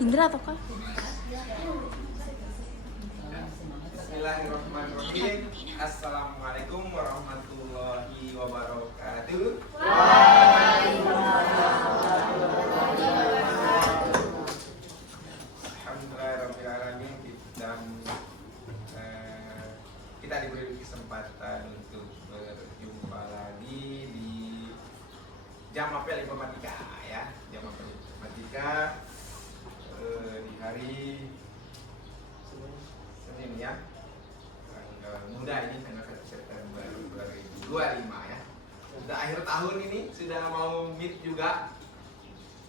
Indra atau kak? Bismillahirrahmanirrahim. Assalamualaikum warahmatullahi wabarakatuh. Alhamdulillahirrahmanirrahim. Kita diberi kesempatan untuk berjumpa lagi di Jam Apel Informatika ya. Jam Apel Informatika di hari Senin ya, tanggal muda ini tanggal 1 September 2025 ya. Sudah akhir tahun ini, sudah mau meet juga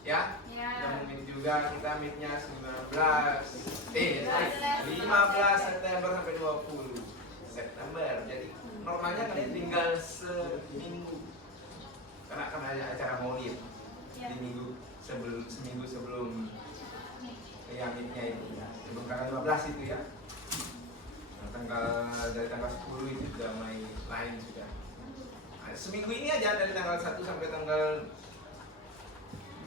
ya. Sudah mau meet juga, kita meetnya 15 September sampai 20 September. Jadi normalnya kan tinggal seminggu, karena akan ada acara maulid di seminggu sebelum yang meetnya itu ya, sebelum tanggal 15 itu ya. Dari tanggal 10 itu sudah mulai lain sudah. Nah, seminggu ini aja dari tanggal 1 sampai tanggal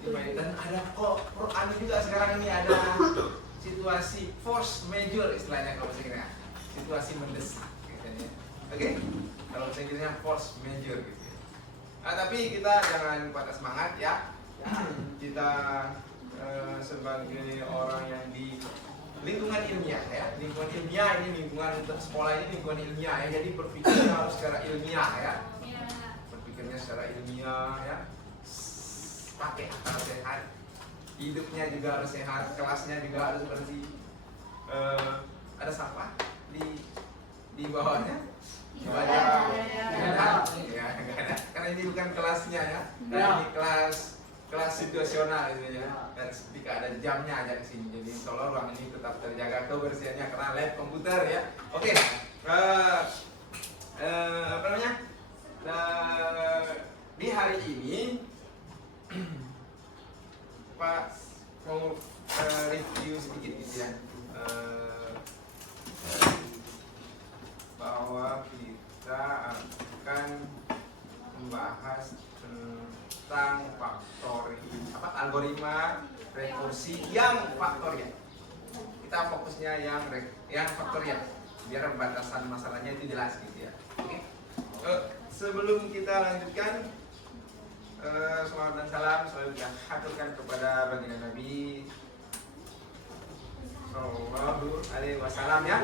5, dan ada kok Quran juga sekarang ini, ada situasi force major istilahnya kalau bahasa Inggrisnya, situasi mendesak katanya. Oke? Kalau bahasa Inggrisnya force major gitu ya. Nah, tapi kita jangan patah semangat ya. Kita sebagai orang yang di lingkungan ilmiah ya, lingkungan ilmiah ini, lingkungan sekolah ini lingkungan ilmiah ya, jadi berpikirnya harus secara ilmiah ya, berpikirnya secara ilmiah ya, pakai akal sehat, hidupnya juga harus sehat, kelasnya juga harus bersih. Ada sampah di bawahnya? Nggak ada. Ya, nggak ada, karena ini bukan kelasnya ya, karena ini kelas situasional gitu ya, dan ketika ada jamnya aja ke sini, jadi insya Allah ruang ini tetap terjaga kebersihannya karena lab komputer ya. Oke, apa namanya, di hari ini Pak mau review sedikit gitu ya, bahwa kita akan membahas tentang algoritma rekursi yang faktorial. Kita fokusnya yang faktorial biar batasan masalahnya itu jelas gitu ya. Oke. Sebelum kita lanjutkan, salawat dan salam selalu kita haturkan kepada baginda Nabi Sallallahu Alaihi Wasallam ya.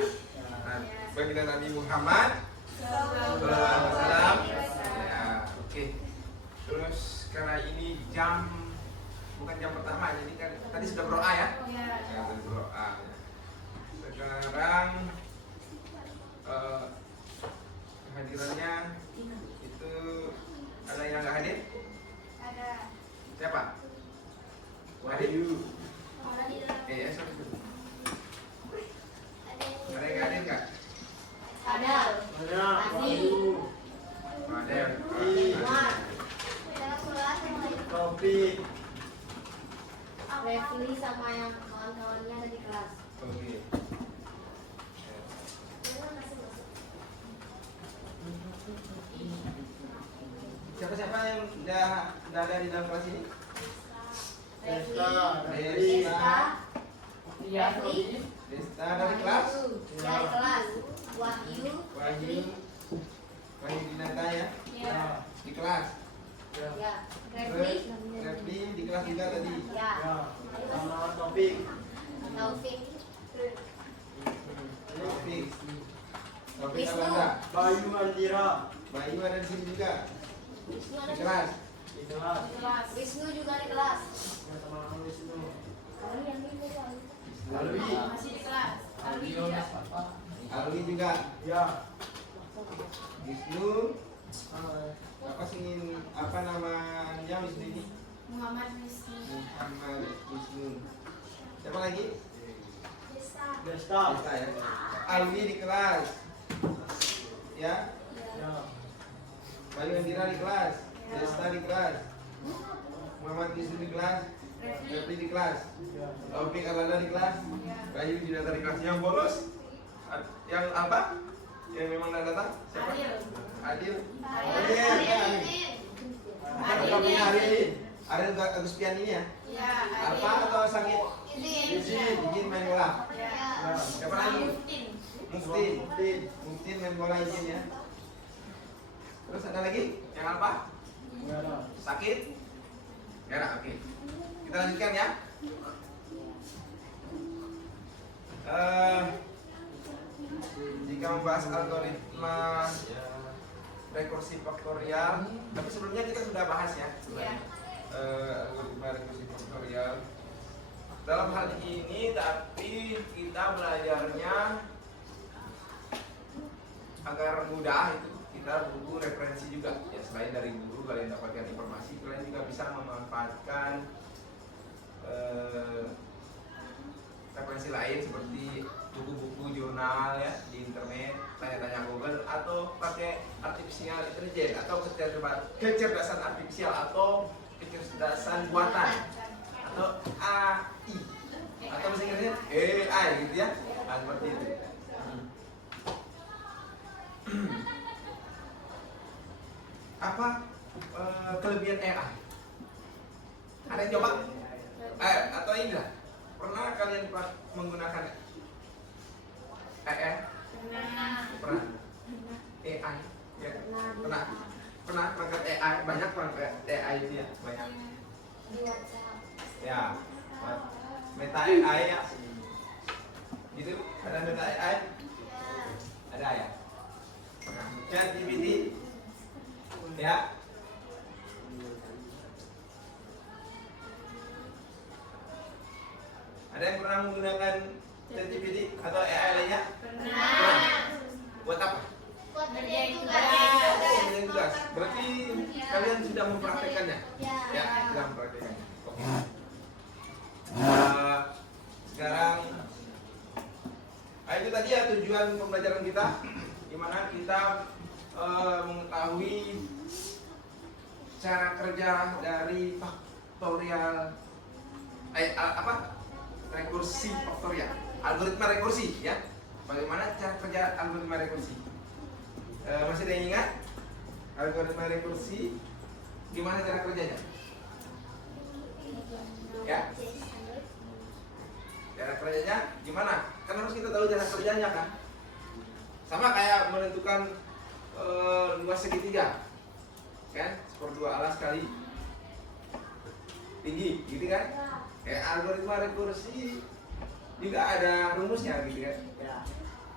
Baginda Nabi Muhammad Sallallahu Alaihi Wasallam. Ya, oke. Terus karena ini bukan jam pertama, jadi kan tadi sudah berdoa ya. Ya, tadi berdoa. Sekarang kehadirannya itu ada yang nggak hadir? Ada. Siapa? Wahyu. Ya, siapa itu? Ada yang nggak hadir nggak? Ada. Ada. Topik. Refli sama yang kawan-kawannya ada di kelas. Oke. Siapa-siapa yang udah ada di dalam kelas ini? Refli, Desta dari kelas? dari kelas. Wahyu Dinata ya? Ya. Di kelas? Ya. Refli di kelas juga tadi? Ya. Sama Topik. Taufik. Topik apa enggak? Bayu Andira. Bayu ada di sini juga? Wisnu Di ada di kelas? Di kelas. kelas. Wisnu juga di kelas. Ya, sama Wisnu. Alwi? Masih di kelas. Alwi juga? Ya. Wisnu? Apa sih, apa namanya Wisnu ini? Muhammad Wisnu. Muhammad Wisnu. Siapa lagi? Desta. Desta ya. Alwi di kelas. Ya. Ya. Bayu Andira di kelas. Desta di kelas. Muhammad Wisnu di kelas. Refli di kelas. Ya. Taufik Alada di kelas. Bayu Dinata di kelas. Yang bolos? Yang apa? Yang memang tidak datang? Siapa? Adil. Apa kabarnya hari ini? Ariel Agustian ini ya? Ya. Apa atau sakit? Izin. izin main bola. Ya. Siapa lagi? Muftin main bola izin ya. Terus ada lagi? Yang apa? Enggak ada. Sakit? Ya, oke. Kita lanjutkan ya. Jika membahas algoritma rekursi faktorial, tapi sebelumnya kita sudah bahas ya. Ya. Algoritma rekursi faktorial. Dalam hal ini, tapi kita belajarnya agar mudah itu kita butuh referensi juga. Ya, selain dari guru kalian dapatkan informasi, kalian juga bisa memanfaatkan referensi lain seperti buku-buku jurnal ya di internet, tanya-tanya Google, atau pakai artificial intelligence atau kecerdasan artifisial atau kecerdasan buatan atau AI atau bahasa Inggrisnya AI gitu ya. Nah, seperti itu. Apa kelebihan AI? Ada yang coba? Atau ini lah. Pernah kalian menggunakan AI? Pernah. AI? Ya. Pernah pakai AI? Banyak pakai AI itu ya, banyak. Ya. Meta AI ya. Gitu. Ada Meta AI? Ada ya. Nah, ChatGPT ya. Ada yang pernah menggunakan ChatGPT atau AI lainnya? Pernah. Buat apa? Buat kerjain Kerjain tugas. Berarti kalian sudah mempraktekannya? Ya, sudah mempraktekannya. Oke. Sekarang, itu tadi ya tujuan pembelajaran kita, di mana kita mengetahui cara kerja dari faktorial, rekursi faktorial, algoritma rekursi ya. Bagaimana cara kerja algoritma rekursi? Masih ada yang ingat algoritma rekursi? Gimana cara kerjanya? Ya? Cara kerjanya gimana? Kan harus kita tahu cara kerjanya kan? Sama kayak menentukan luas segitiga, kan? Seper 2 alas kali tinggi, gitu kan? Kayak algoritma rekursi juga ada rumusnya, gitu kan? Ya.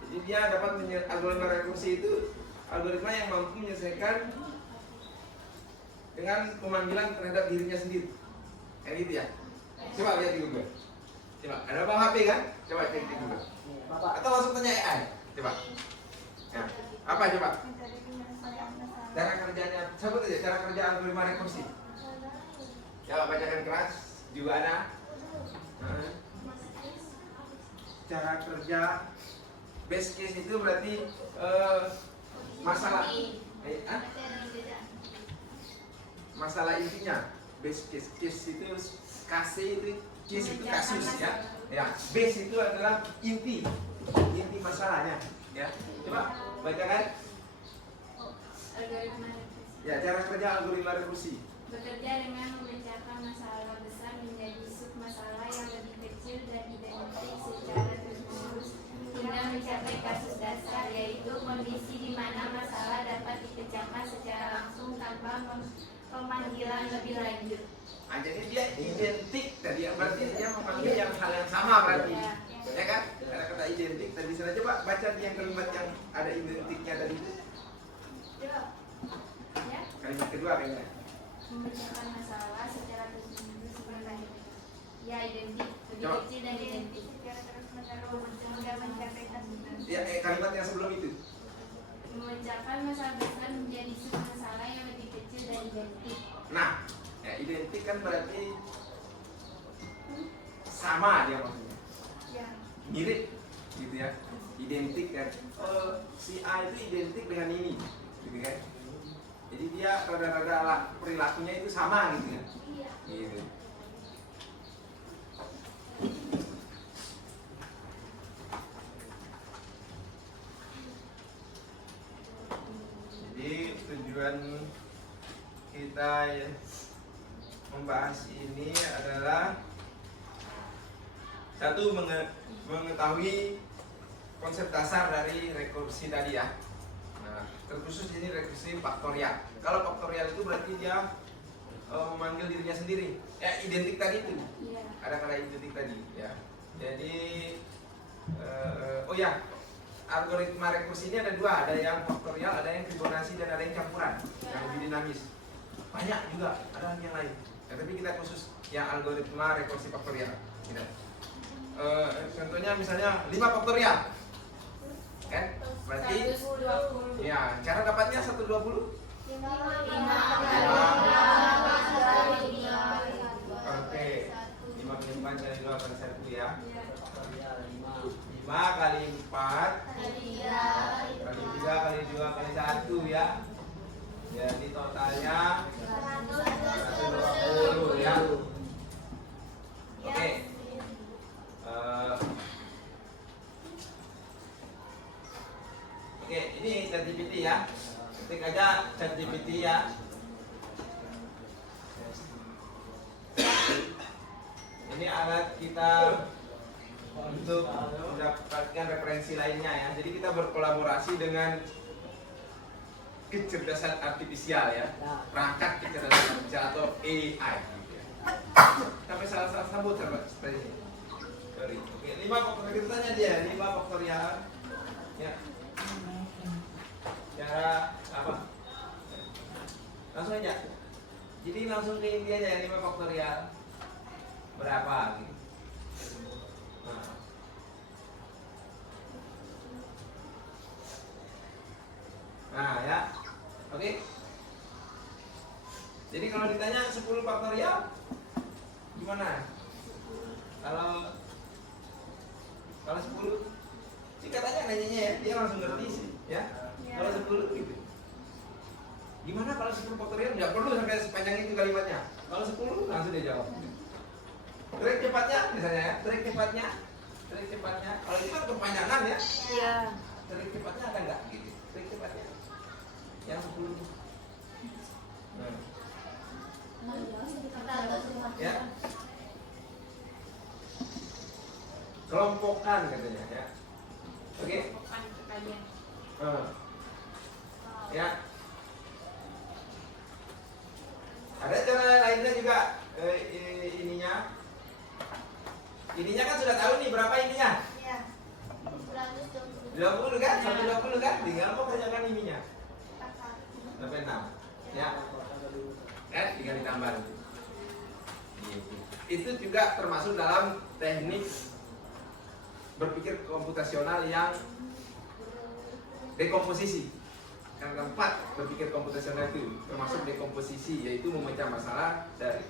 Jadi dia dapat algoritma rekursi itu algoritma yang mampu menyelesaikan dengan pemanggilan terhadap dirinya sendiri, kayak gitu ya? Coba lihat di Google. Coba, ada bang HP kan? Coba cek di Google. Bapak. Atau langsung tanya AI. Coba. Ya. Apa coba? Cara kerjanya, sebut aja cara kerja algoritma rekursi. Coba bacakan keras, Juwana. Cara kerja base case itu berarti masalah, masalah intinya. Base case, case itu case itu kasus ya. Ya, base itu adalah inti masalahnya. Ya, coba bacakan. Algoritma rekursi. Ya, cara kerja algoritma rekursi. Bekerja dengan memecahkan masalah besar menjadi sub masalah yang lebih kecil dan identik secara terus-menerus hingga mencapai kasus dasar, yaitu kondisi di mana masalah dapat dipecahkan secara langsung tanpa pemanggilan lebih lanjut. Nah, jadi dia identik tadi, berarti dia memanggil yang hal yang sama berarti, ya kan? Karena kata identik tadi sana, coba baca yang kalimat yang ada identiknya tadi itu. Ya, Kalimat kedua kayaknya. memecahkan masalah secara terus-menerus ya, identik, lebih Coba. kecil dan identik secara terus-menerus hingga mencapai kasus dasar. Ya, kalimat yang sebelum itu. Memecahkan masalah besar menjadi sub masalah yang lebih kecil dan identik. Nah, ya, identik kan berarti sama dia maksudnya, Ya. mirip gitu ya, identik kan. Si A itu identik dengan ini, gitu kan. Jadi dia rada-rada perilakunya itu sama gitu kan. Iya. Gitu. Jadi tujuan kita membahas ini adalah Satu, mengetahui konsep dasar dari rekursi tadi ya. Nah, terkhusus ini rekursi faktorial. Kalau faktorial itu berarti dia memanggil dirinya sendiri. Ya, identik tadi itu. Iya. Ada kata identik tadi ya. Jadi oh ya, algoritma rekursi ini ada dua, ada yang faktorial, ada yang Fibonacci, dan ada yang campuran, yang lebih dinamis. Banyak juga, ada yang lain. Ya, tapi kita khusus yang algoritma rekursi faktorial. Gitu. Contohnya misalnya 5 faktorial, kan? Berarti 120. ya, cara dapatnya 120. 5 Oke, 5 kali 4 kali 2 kali 1 ya. Ya, 5. 5 kali 4 kali 3 kali 2 kali 1 ya. Jadi totalnya 120 ya. Oke. Oke, ini ChatGPT ya. Ketik aja ChatGPT ya. Ini alat kita untuk mendapatkan referensi lainnya ya. Jadi kita berkolaborasi dengan kecerdasan artifisial ya, perangkat kecerdasan artifisial atau AI. Sampai salah sambut seperti ini. Sorry. Oke, 5 faktorial, kita tanya dia 5 faktorial. Ya. Cara apa? Langsung aja. Jadi langsung ke intinya ya, 5 faktorial berapa gitu. Nah ya, oke. Jadi kalau ditanya 10 faktorial gimana? Kalau 10 singkat aja nanyanya ya, dia langsung ngerti sih ya. Kalau 10 gitu. Gimana kalau 10 faktorial? Nggak perlu sampai sepanjang itu kalimatnya. Kalau 10 langsung dia jawab. Trik cepatnya misalnya ya, trik cepatnya. Kalau itu kan kepanjangan ya. Iya. Trik cepatnya ada nggak gitu? Trik cepatnya yang 10. Ya. Kelompokkan katanya ya. Oke. Ya. Ada cara lainnya juga ininya kan sudah tahu nih berapa ininya. 20 kan? 120 kan? Tinggal mau kerjakan ininya. Sampai 6. Ya. Kan tinggal ditambah. Gitu. Itu juga termasuk dalam teknik berpikir komputasional yang dekomposisi. Yang keempat, berpikir komputasional itu termasuk dekomposisi, yaitu memecah masalah dari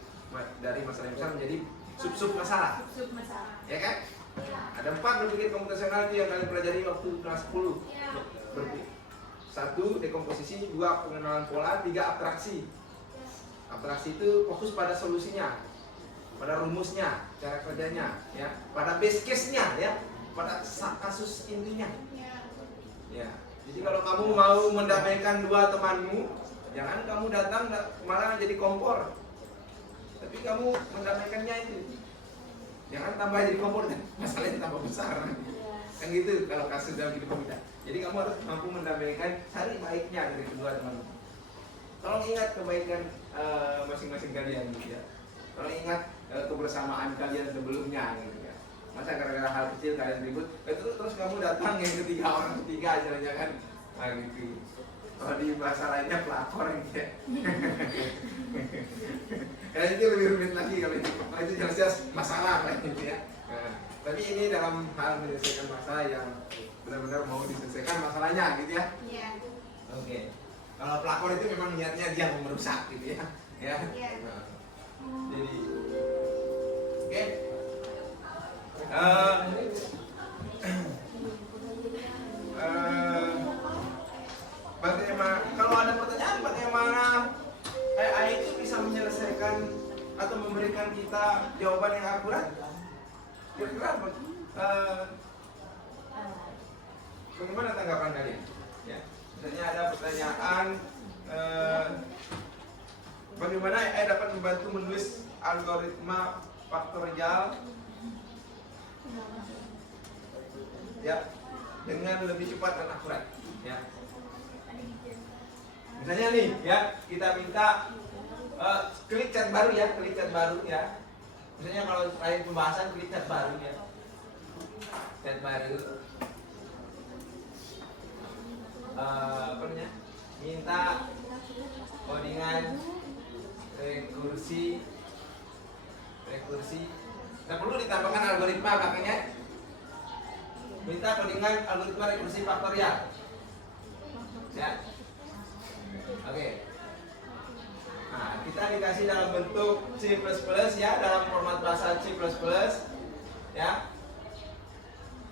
masalah yang besar menjadi sub-sub masalah. Ya kan? Ada 4 berpikir komputasional itu yang kalian pelajari waktu kelas 10. 1 dekomposisi, 2 pengenalan pola, 3 abstraksi. Abstraksi itu fokus pada solusinya, pada rumusnya, cara kerjanya, ya, pada base case-nya, ya, pada kasus intinya. Ya. Jadi kalau kamu mau mendamaikan 2 temanmu, jangan kamu datang malah jadi kompor. Tapi kamu mendamaikannya itu. Jangan tambah jadi kompor, masalahnya tambah besar. Kan gitu kalau kasus dalam hidup kita. Jadi kamu harus mampu mendamaikan, cari baiknya dari kedua temanmu. Tolong ingat kebaikan masing-masing kalian gitu ya. Tolong ingat kebersamaan kalian sebelumnya gitu ya. Masa gara-gara hal kecil kalian ribut, terus kamu datang yang ketiga, orang ketiga aja kan, nah gitu. Kalau di bahasa lainnya pelakor gitu ya. Ya itu lebih rumit lagi kalau itu jelas-jelas masalah lah gitu ya. Nah, tapi ini dalam hal menyelesaikan masalah yang benar-benar mau diselesaikan masalahnya gitu ya. Iya. Oke. Kalau pelakor itu memang niatnya dia mau merusak gitu ya. Ya. Nah, jadi oke. Bagaimana kalau ada pertanyaan bagaimana AI itu bisa menyelesaikan atau memberikan kita jawaban yang akurat? Kira-kira bagaimana tanggapan kalian? Ya, misalnya ada pertanyaan bagaimana AI dapat membantu menulis algoritma faktorial Ya, dengan lebih cepat dan akurat. Ya. Misalnya nih, ya kita minta klik chat baru ya, klik chat baru ya. Misalnya kalau lain pembahasan klik chat baru ya, chat baru. Apa namanya? Minta codingan rekursi. Tidak perlu ditambahkan algoritma belakangnya. Minta codingan algoritma rekursi faktorial. Ya. Oke. Nah, kita dikasih dalam bentuk C++ ya, dalam format bahasa C++ ya.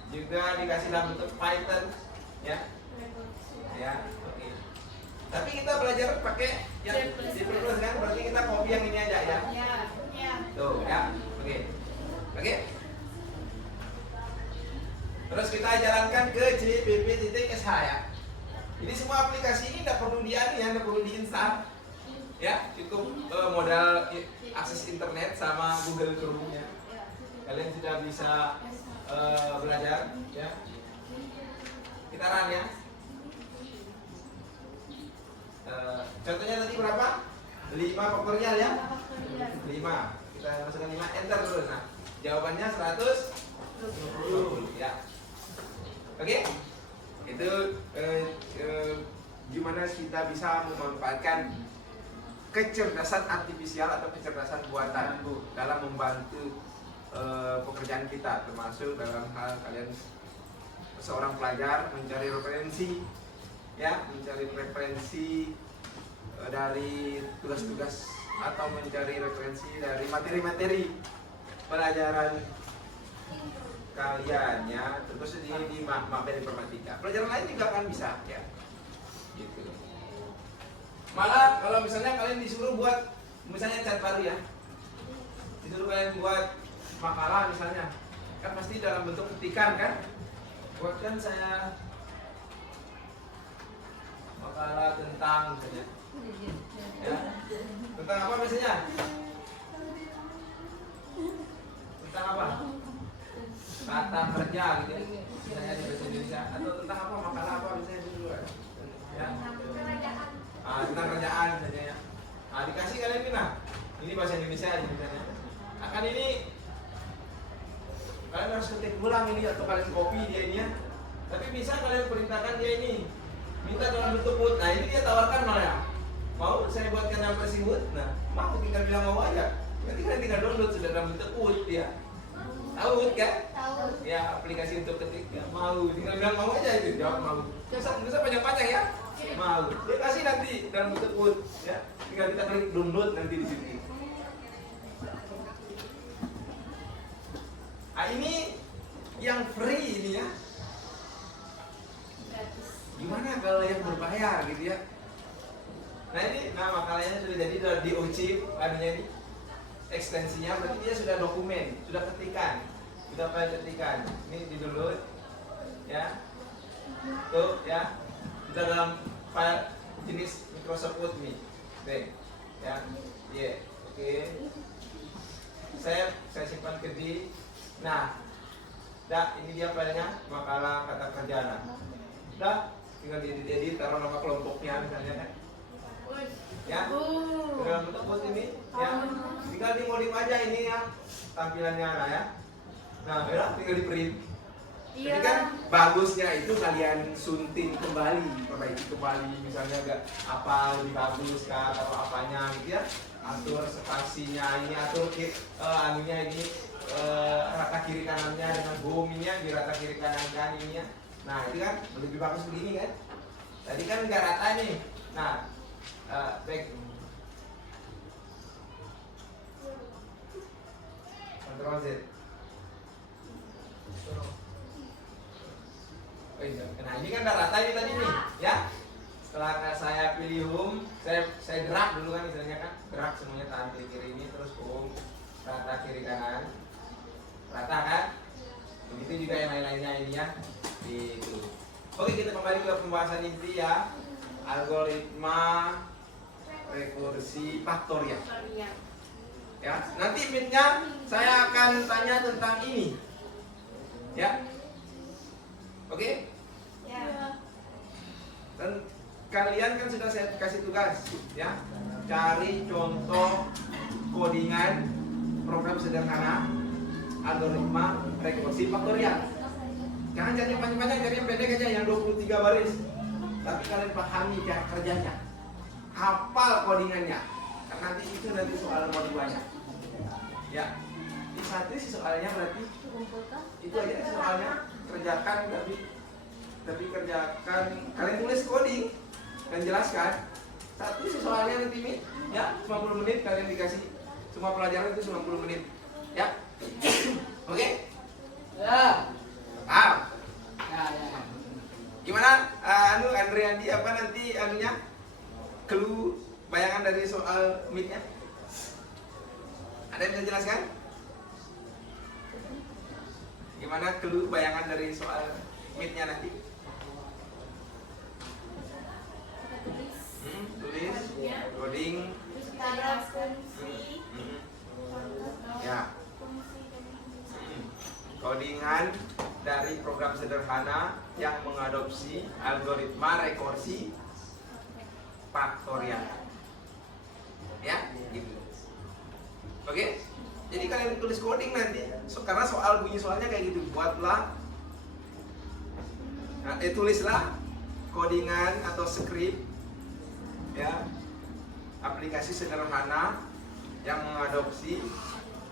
Juga dikasih dalam bentuk Python ya. Ya, oke. Tapi kita belajar pakai yang C++ kan, berarti kita copy yang ini aja ya. Ya. Tuh ya. Oke. Oke. Terus kita jalankan ke jpp.sh ya. Jadi semua aplikasi ini tidak perlu tidak perlu diinstal. Ya, cukup modal akses internet sama Google Chrome ya. Kalian sudah bisa belajar ya. Kita run ya. Contohnya tadi berapa? 5 faktorial ya? 5. Kita masukkan 5, enter terus. Nah, jawabannya 120 ya. Oke? Itu gimana kita bisa memanfaatkan kecerdasan artifisial atau kecerdasan buatan dalam membantu pekerjaan kita, termasuk dalam hal kalian seorang pelajar mencari referensi ya, mencari referensi dari tugas-tugas atau mencari referensi dari materi-materi pelajaran kalian ya, tentu saja di materi informatika. Pelajaran lain juga kan bisa ya. Gitu. Malah kalau misalnya kalian disuruh buat misalnya chat baru ya, disuruh kalian buat makalah misalnya, kan pasti dalam bentuk ketikan kan. Buatkan saya makalah tentang misalnya ya, tentang apa misalnya, tentang apa, kata kerja gitu ya, misalnya di bahasa Indonesia, atau tentang apa, makalah apa misalnya dulu ya, tentang kerajaan misalnya ya. Nah, dikasih kalian ini bahasa Indonesia misalnya. Akan ini kalian harus ketik ulang ini atau kalian copy dia ini ya. Tapi bisa kalian perintahkan dia ini minta dalam bentuk Word. Nah, ini dia tawarkan malah ya. Mau saya buatkan dalam versi Word? Nah, mau tinggal bilang mau aja. Nanti kalian tinggal download sudah dalam bentuk Word dia. Tahu Word kan? Tahu. Ya, aplikasi untuk ketik ya, mau tinggal bilang mau aja itu, jawab mau. Bisa panjang-panjang ya. Mau. Dia kasih nanti dalam bentuk Word ya. Tinggal kita klik download nanti di sini. Nah, ini yang free ini ya. Gimana kalau yang berbayar gitu ya? Nah ini, makalahnya sudah jadi, sudah diucip adanya ini ekstensinya, berarti dia sudah dokumen, sudah ketikan, sudah file ketikan. Ini di download ya, tuh ya, sudah dalam file jenis Microsoft Word nih, oke, ya, oke. Saya simpan ke di, ini dia filenya makalah kata kerja. Tinggal diedit, taruh nama kelompoknya misalnya kan. Ya, dalam bentuk Word ini ya, tinggal dimodif aja ini ya tampilannya ya. Nah, tinggal di print. Jadi kan bagusnya itu kalian sunting kembali, perbaiki kembali, misalnya agak apa lebih bagus kah atau apanya gitu ya. Atur spasinya ini, atur anunya ini, rata kiri kanannya dengan boomnya di rata kiri kanan kan ini ya. Nah, itu kan lebih bagus begini kan. Tadi kan nggak rata nih. Nah, back Ctrl Z. Nah, ini kan udah rata ini tadi nih, ya. Setelah saya pilih home, saya drag dulu kan misalnya kan, drag semuanya tahan kiri ini terus home, rata kiri kanan, rata kan. Begitu juga yang lain-lainnya ini ya. Gitu. Oke, kita kembali ke pembahasan inti ya. Algoritma rekursi faktorial. Ya, nanti minnya saya akan tanya tentang ini. Ya, oke. Ya. Dan kalian kan sudah saya kasih tugas, ya, cari contoh codingan program sederhana algoritma rekursi faktorial. Jangan cari yang panjang-panjang, cari yang pendek aja, yang 23 baris. Tapi kalian pahami cara kerjanya, hafal codingannya. Karena nanti soal nomor 2-nya. Ya, di satu sih soalnya berarti itu aja soalnya, kerjakan tapi kerjakan, kalian tulis coding dan jelaskan. Satu sih soalnya nanti nih, ya 50 menit kalian dikasih, semua pelajaran itu 90 menit, ya. Oke? Ya. Paham? Ya, ya. Gimana? Andriandi apa nanti anunya? Clue bayangan dari soal MIT-nya? Ada yang bisa jelaskan? Gimana clue bayangan dari soal MIT-nya nanti? Tulis, coding, Cara fungsi. ya, codingan dari program sederhana yang mengadopsi algoritma rekursi faktorial. Ya, gitu. Oke? Jadi kalian tulis coding nanti, karena soal bunyi soalnya kayak gitu. Buatlah, tulislah codingan atau script, ya, aplikasi sederhana yang mengadopsi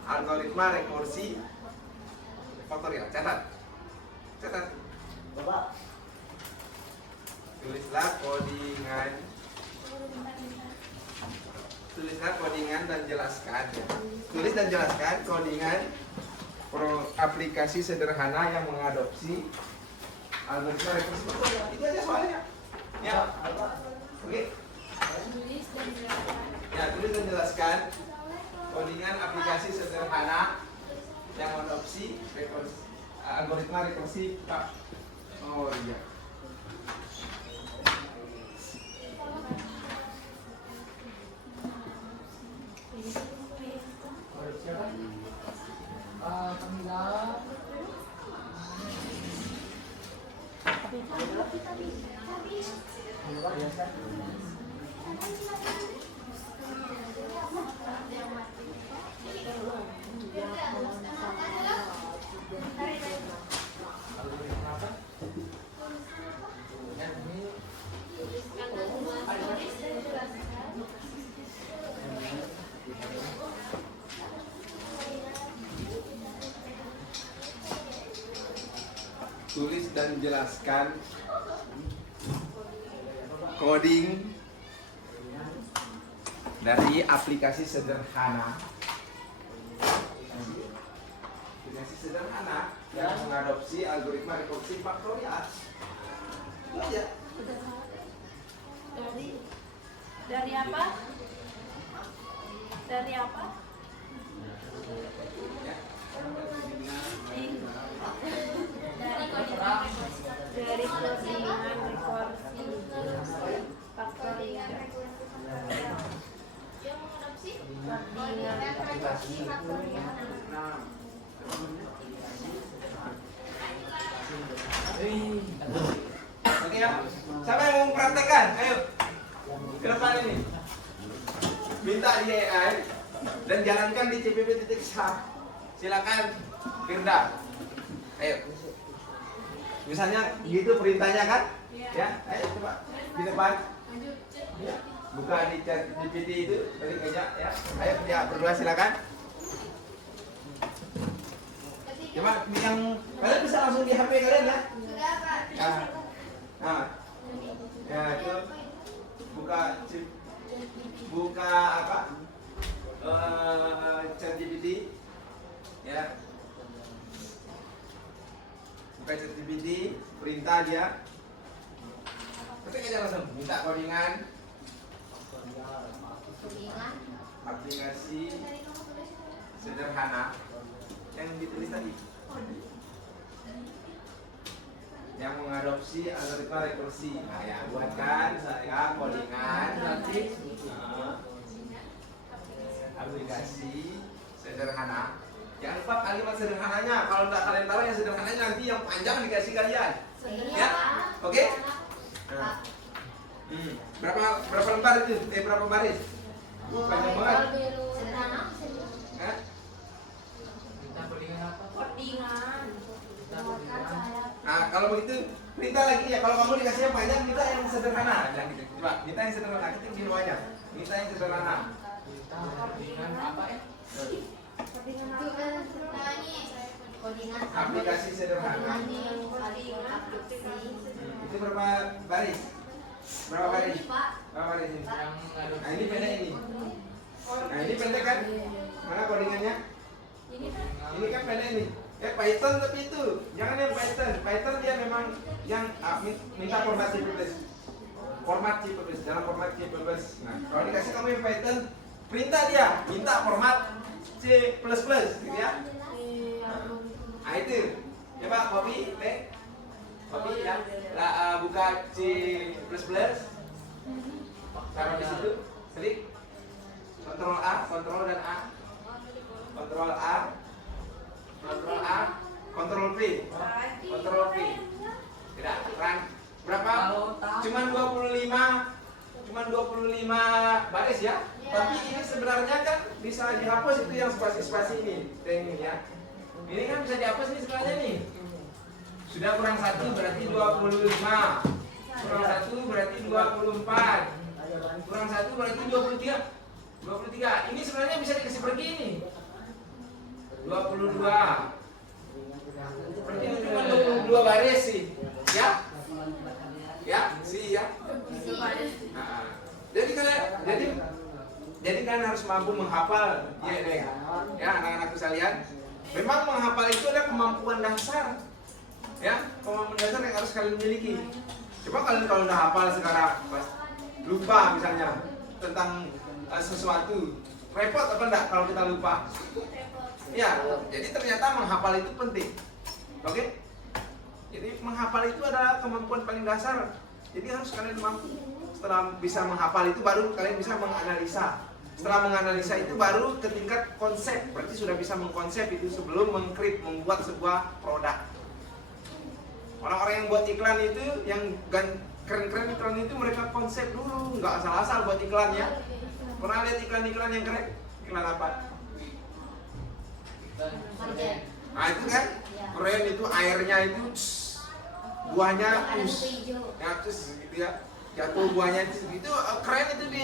algoritma rekursi faktorial. Catat. Coba. Tulislah codingan dan jelaskan. Tulis dan jelaskan codingan aplikasi sederhana yang mengadopsi algoritma rekursi faktorial. Itu aja soalnya. Ya. Oke. Tulis dan jelaskan. Ya, tulis dan jelaskan codingan aplikasi sederhana yang mengadopsi algoritma rekursi faktorial. Kamila. Tulis dan jelaskan coding dari aplikasi sederhana yang mengadopsi algoritma rekursi faktorial. Itu aja. Dari apa? Dari apa? Ya. Dari codingan rekursi faktorial. Yang mengadopsi codingan rekursi faktorial. Oke ya. Siapa yang mau mempraktekkan? Ayo. Ke depan ini. Minta di AI dan jalankan di CPP.S. Silakan Firda. Ayo. Misalnya gitu perintahnya kan? Ya, ayo coba di depan. Ya. Buka di chat GPT itu balik aja ya. Ayo ya berdua silakan. Coba yang kalian bisa langsung di HP kalian ya. Sudah, Pak. Nah. Ya itu buka apa? Chat GPT ya. Buka chat GPT, perintah dia. Ketik aja langsung minta codingan aplikasi sederhana yang ditulis tadi, yang mengadopsi algoritma rekursi. Nah ya, buatkan saya codingan nanti aplikasi sederhana Jangan lupa kalimat sederhananya. Kalau tidak kalian tahu yang sederhananya, nanti yang panjang dikasih kalian. Ya, oke? Nah. Berapa lembar itu? Berapa baris? Panjang banget. Hah? Kita perlingan apa? Codingan. Nah, kalau begitu minta lagi ya. Kalau kamu dikasih yang panjang, minta yang sederhana. Jangan gitu. Coba, minta yang sederhana. Ketik di bawahnya. Minta yang sederhana. Kita perlingan apa ya? Aplikasi sederhana. Itu berapa baris? Berapa baris? Berapa baris ini? Yang Nah, ini pendek ini. Nah, ini pendek kan? Mana codingannya? Ini kan pendek nih. Python tapi itu. Jangan yang Python. Python dia memang yang minta format C++. Format C++, dalam format C++. Nah, kalau dikasih kamu yang Python, perintah dia minta format C++, gitu ya. Nah, itu. Coba copy, copy ya. Buka C++. Taruh di situ. Klik. Kontrol A, kontrol dan A. Kontrol A. Kontrol A, kontrol V. Kontrol V. Tidak, run. Berapa? Cuman 25 baris ya. Tapi ini sebenarnya kan bisa dihapus itu yang spasi-spasi ini. Ini ya. Ini kan bisa dihapus nih sebenarnya nih. Sudah kurang 1 berarti 25. Kurang 1 berarti 24. Kurang 1 berarti 23. 23. Ini sebenarnya bisa dikasih pergi nih. 22. Berarti ini cuma 22 baris sih. Ya? Ya, sih ya. Nah, jadi kalian harus mampu menghafal. Ya, anak-anakku sekalian. Memang menghafal itu adalah kemampuan dasar. Ya, kemampuan dasar yang harus kalian miliki. Coba kalian kalau udah hafal sekarang, lupa misalnya tentang sesuatu, repot apa enggak kalau kita lupa? Ya, jadi ternyata menghafal itu penting. Oke? Jadi menghafal itu adalah kemampuan paling dasar. Jadi harus kalian mampu. Setelah bisa menghafal itu baru kalian bisa menganalisa. Setelah menganalisa itu baru ke tingkat konsep. Berarti sudah bisa mengkonsep itu sebelum membuat sebuah produk. Orang-orang yang buat iklan itu, yang keren-keren iklan itu mereka konsep dulu, nggak asal-asal buat iklannya. Pernah lihat iklan-iklan yang keren? Iklan apa? Nah itu kan keren, itu airnya itu buahnya ya terus gitu ya, jatuh buahnya itu keren itu di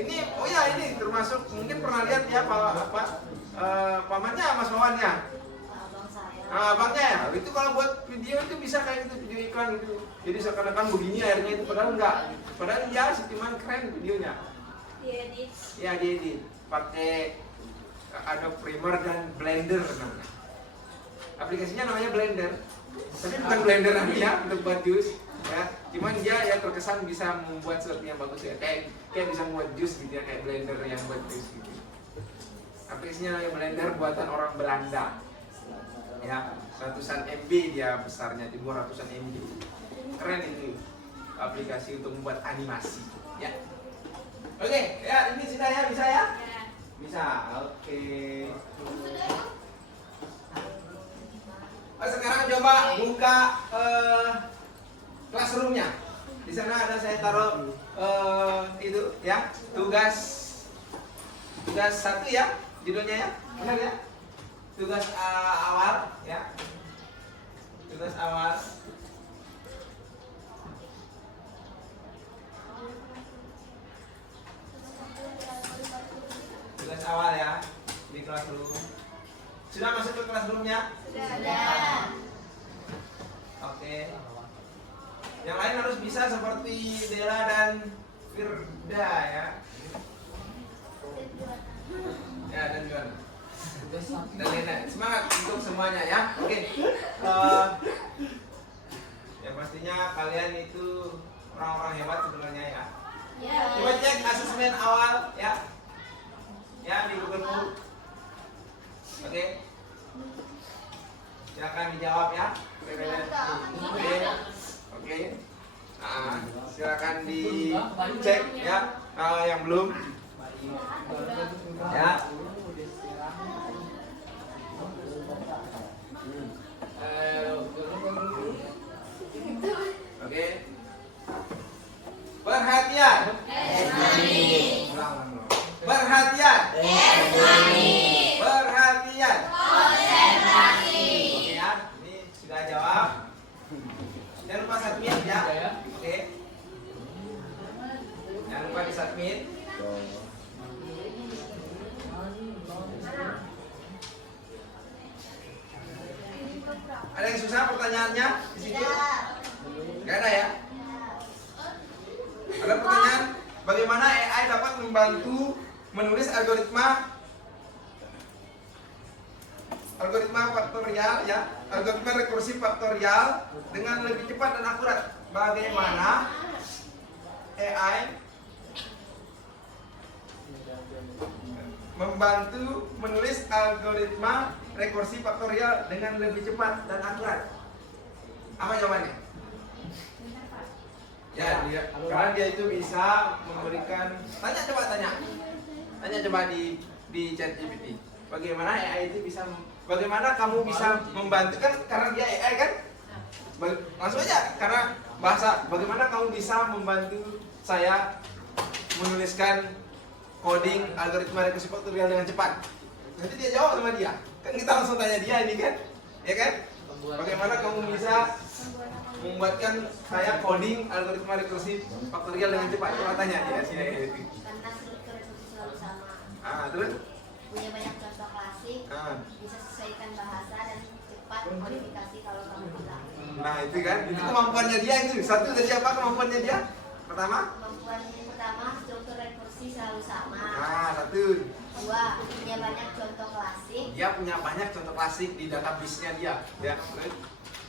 ini. Oh ya, ini termasuk mungkin pernah lihat ya pamannya Mas Wawannya. Nah, abangnya ya, itu kalau buat video itu bisa kayak gitu, video iklan gitu. Jadi seakan-akan begini airnya itu, padahal enggak. Padahal ya cuman keren videonya. Diedit. Ya, diedit. Pakai Adobe Premiere dan Blender namanya. Aplikasinya namanya Blender. Tapi bukan Blender ya untuk buat jus. Ya, cuman dia ya terkesan bisa membuat sesuatu yang bagus ya. Kayak bisa membuat jus gitu ya, kayak Blender yang buat jus gitu. Aplikasinya namanya Blender buatan orang Belanda. Ya, ratusan MB dia besarnya, di bawah ratusan MB. Keren itu aplikasi untuk membuat animasi ya. Oke, ya ini sudah ya, bisa ya? Bisa, oke. Sekarang coba buka classroomnya. Di sana ada saya taruh itu ya, tugas 1 ya, judulnya ya, benar ya? Tugas awal ya. Tugas awal. Tugas awal ya di classroom. Sudah masuk ke classroomnya? Sudah. Oke. Yang lain harus bisa seperti Dela dan Firda ya. Ya, dan Juan. Dan Lena, semangat untuk semuanya ya. Oke. Ya pastinya kalian itu orang-orang hebat sebenarnya ya. Coba cek asesmen awal ya. Ya, di Google Form. Oke. Silakan dijawab ya. Oke. Nah, silakan dicek ya. Yang belum. Ya. Ada yang susah pertanyaannya di situ? Gak ada ya? Ada pertanyaan, bagaimana AI dapat membantu menulis algoritma faktorial ya, algoritma rekursi faktorial dengan lebih cepat dan akurat. Bagaimana AI membantu menulis algoritma rekursi faktorial dengan lebih cepat dan akurat? Apa jawabannya? Ya, karena dia itu bisa memberikan. Tanya coba di chat GPT. Bagaimana AI itu bisa, bagaimana kamu bisa membantu, kan karena dia AI kan? Langsung aja, karena bahasa, bagaimana kamu bisa membantu saya menuliskan coding algoritma rekursi faktorial dengan cepat? Nanti dia jawab sama dia. Kan kita langsung tanya dia ini kan? Ya kan? Bagaimana kamu bisa membuatkan saya coding algoritma rekursi faktorial dengan cepat? Coba tanya dia sini itu. Karena struktur rekursi selalu sama. Terus? Punya banyak contoh klasik, bisa sesuaikan bahasa dan cepat modifikasi kalau kamu bilang. Nah itu kan, itu kemampuannya dia itu. Satu dari apa kemampuannya dia? Pertama? Kemampuan yang pertama, struktur rekursi selalu sama. Satu. Dua, punya banyak contoh klasik. Dia punya banyak contoh klasik di database-nya dia. Ya.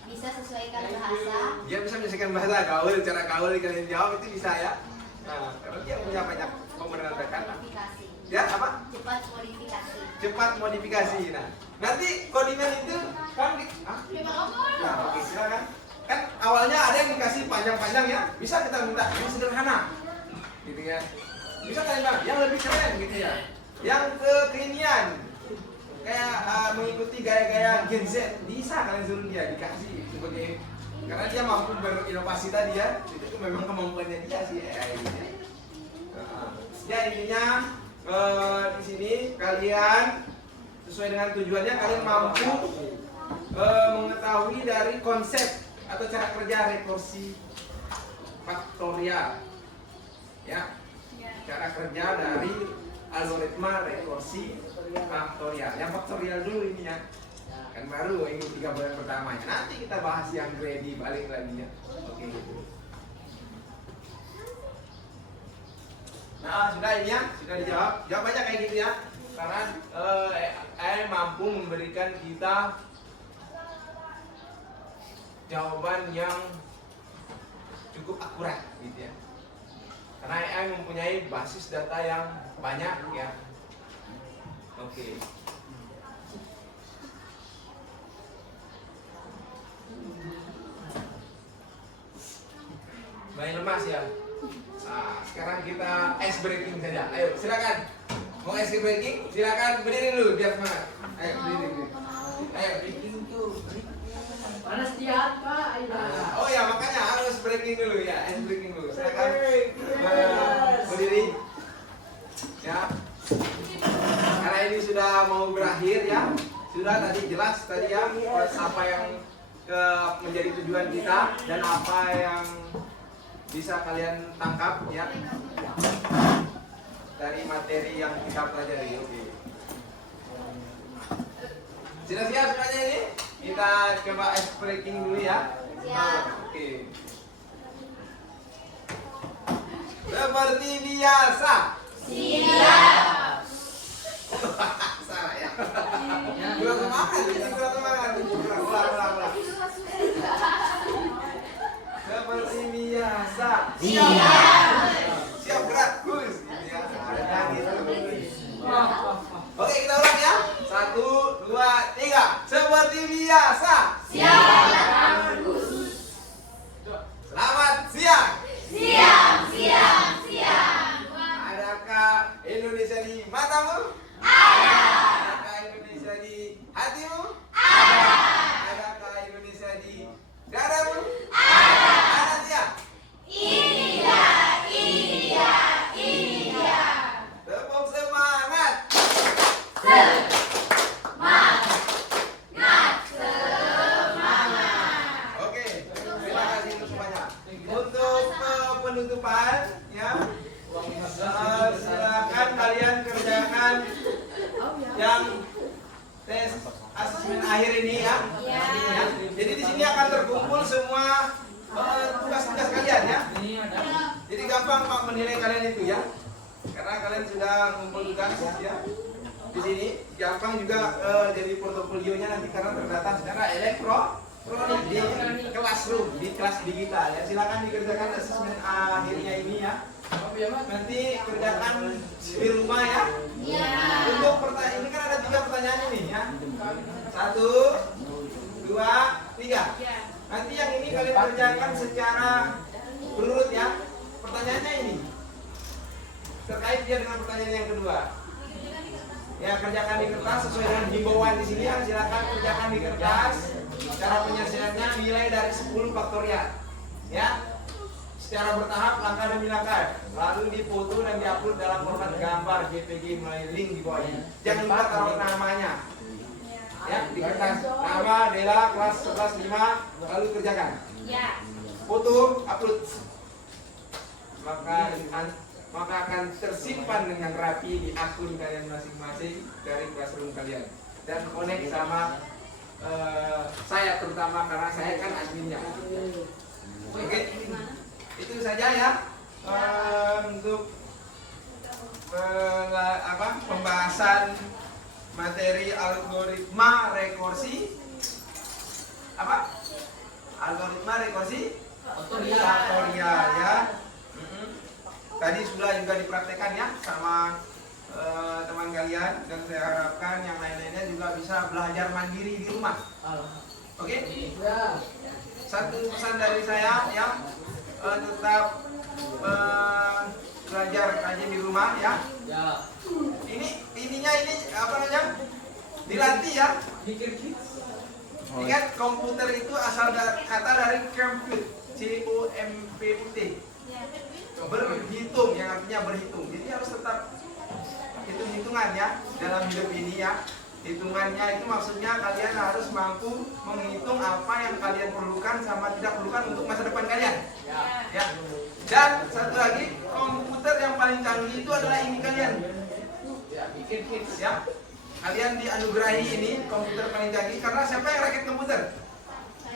Bisa sesuaikan bahasa. Dia bisa menyesuaikan bahasa, cara gaul kalian jawab itu bisa ya. Nah, karena dia punya banyak pembenaran kata. Modifikasi. Ya apa? Cepat modifikasi. Cepat modifikasi. Nah, nanti codingan itu kan nah, oke, silakan. Kan awalnya ada yang dikasih panjang-panjang ya. Bisa kita minta yang sederhana. Gitu ya. Bisa kalian bilang yang lebih keren gitu ya. Yang kekinian. Kayak mengikuti gaya-gaya Gen Z. Bisa kalian suruh dia dikasih sebagai, karena dia mampu berinovasi tadi ya. Itu memang kemampuannya dia sih AI. Ya intinya di sini kalian sesuai dengan tujuannya, kalian mampu mengetahui dari konsep atau cara kerja rekursi faktorial ya, cara kerja dari algoritma rekursi faktorial. Yang faktorial dulu ini ya, kan baru ini 3 bulan pertamanya. Nanti kita bahas yang ready balik lagi ya. Oke. Nah, sudah ini ya, sudah dijawab. Jawab aja kayak gitu ya. Karena AI mampu memberikan kita jawaban yang cukup akurat gitu ya. Karena AI mempunyai basis data yang banyak ya. Oke. Main lemas ya. Nah, sekarang kita ice breaking saja. Ayo, silakan. Mau ice breaking? Silakan berdiri dulu biar semangat. Ayo, berdiri. Ayo, breaking tuh. Panas di apa? Oh ya, makanya harus breaking dulu ya, ice breaking dulu. Silakan berdiri. Ya. Karena ini sudah mau berakhir ya. Sudah tadi jelas tadi ya apa yang menjadi tujuan kita dan apa yang bisa kalian tangkap ya dari materi yang kita pelajari. Oke. Sudah siap semuanya ini? Kita coba ice breaking dulu ya. Oke. Seperti biasa. Siap. Salah ya. Kurang semangat, kurang semangat. Ulang. Seperti biasa. Siap gerak, Gus. Ya, gitu. Oke, kita ulang ya. 1, 2, 3. Seperti biasa. Selamat siang. Adakah Indonesia di matamu? Adakah Indonesia di hatimu? Ya. Ya. Jadi di sini akan terkumpul semua tugas-tugas kalian ya. Jadi gampang Pak menilai kalian itu ya. Karena kalian sudah mengumpul tugas ya. Di sini gampang juga jadi portofolionya nanti karena terdata secara elektronik di classroom, di kelas digital ya. Silakan dikerjakan asesmen akhirnya ini ya. Nanti kerjakan di rumah ya. Iya. Untuk ini kan ada 3 pertanyaan ini ya. 1, 2, 3. Nanti yang ini kalian kerjakan secara berurut ya. Pertanyaannya ini terkait dia dengan pertanyaan yang kedua. Ya, kerjakan di kertas sesuai dengan himbauan di sini ya. Silakan kerjakan di kertas. Cara penyelesaiannya nilai dari 10 faktorial. Ya. Secara bertahap langkah demi langkah. Lalu difoto dan diupload dalam format gambar JPG melalui link di bawah ini. Jangan lupa taruh namanya. Ya, di kertas. Nama Dela kelas 11 5 lalu kerjakan. Ya. Foto, upload. Maka akan tersimpan dengan rapi di akun kalian masing-masing dari classroom kalian dan connect sama saya terutama karena saya kan adminnya. Oke, itu saja ya untuk pembahasan materi algoritma rekursi algoritma rekursi faktorial ya. Tadi sudah juga dipraktekkan ya sama teman kalian dan saya harapkan yang lain-lainnya juga bisa belajar mandiri di rumah. Oke? Satu pesan dari saya ya, tetap belajar rajin di rumah ya. Ininya apa namanya? Dilatih ya. Ingat komputer itu asal kata dari compute, COMPUT. Berhitung yang artinya berhitung. Jadi harus tetap hitung-hitungan ya dalam hidup ini ya. Hitungannya itu maksudnya kalian harus mampu menghitung apa yang kalian perlukan sama tidak perlukan untuk masa depan kalian. Ya. Dan satu lagi, komputer yang paling canggih itu adalah ini kalian. Ya. Kalian dianugerahi ini komputer paling canggih karena siapa yang rakit komputer?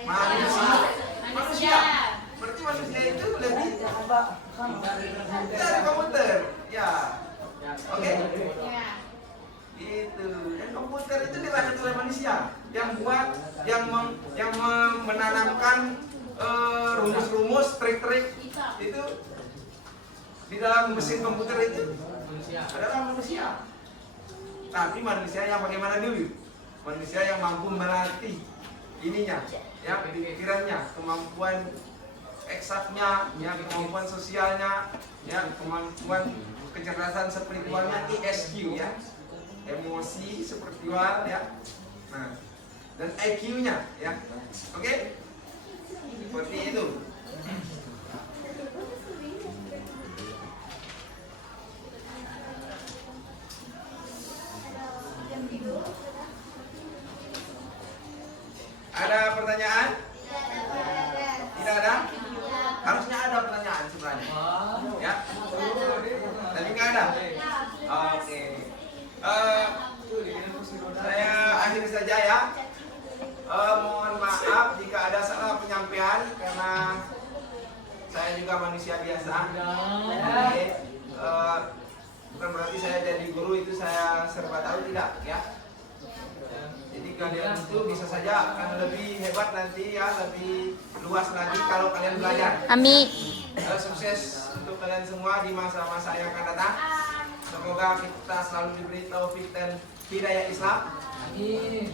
Manusia. Berarti manusia itu lebih dari komputer. Ya. Oke. Itu. Dan komputer itu dirakit oleh manusia yang buat yang menanamkan rumus-rumus, trik-trik itu di dalam mesin komputer itu adalah manusia. Tapi manusia yang bagaimana dulu? Manusia yang mampu melatih ininya, ya, pikirannya, kemampuan eksaknya, ya, kemampuan sosialnya, ya, kemampuan kecerdasan spiritualnya, ESQ ya, emosi spiritual ya, nah, dan IQ-nya ya, oke, seperti itu. Ada pertanyaan? Tidak ada? Harusnya ada pertanyaan sebenarnya. Ya. Tapi nggak ada. Oke. Saya akhiri saja ya. Mohon maaf jika ada salah penyampaian karena saya juga manusia biasa. Oke. Bukan berarti saya jadi guru itu saya serba tahu, tidak ya. Jadi kalian itu bisa saja akan lebih hebat nanti ya, lebih luas lagi kalau kalian belajar. Amin. Sukses untuk kalian semua di masa-masa yang akan datang. Semoga kita selalu diberi taufik dan hidayah Islam.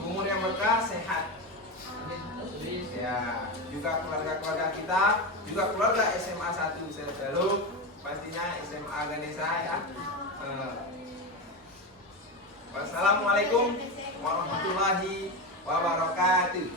Umur yang berkah, sehat. Ya, juga keluarga-keluarga kita, juga keluarga SMA 1 saya selalu, pastinya SMA Ganesha ya. Wassalamualaikum warahmatullahi wabarakatuh.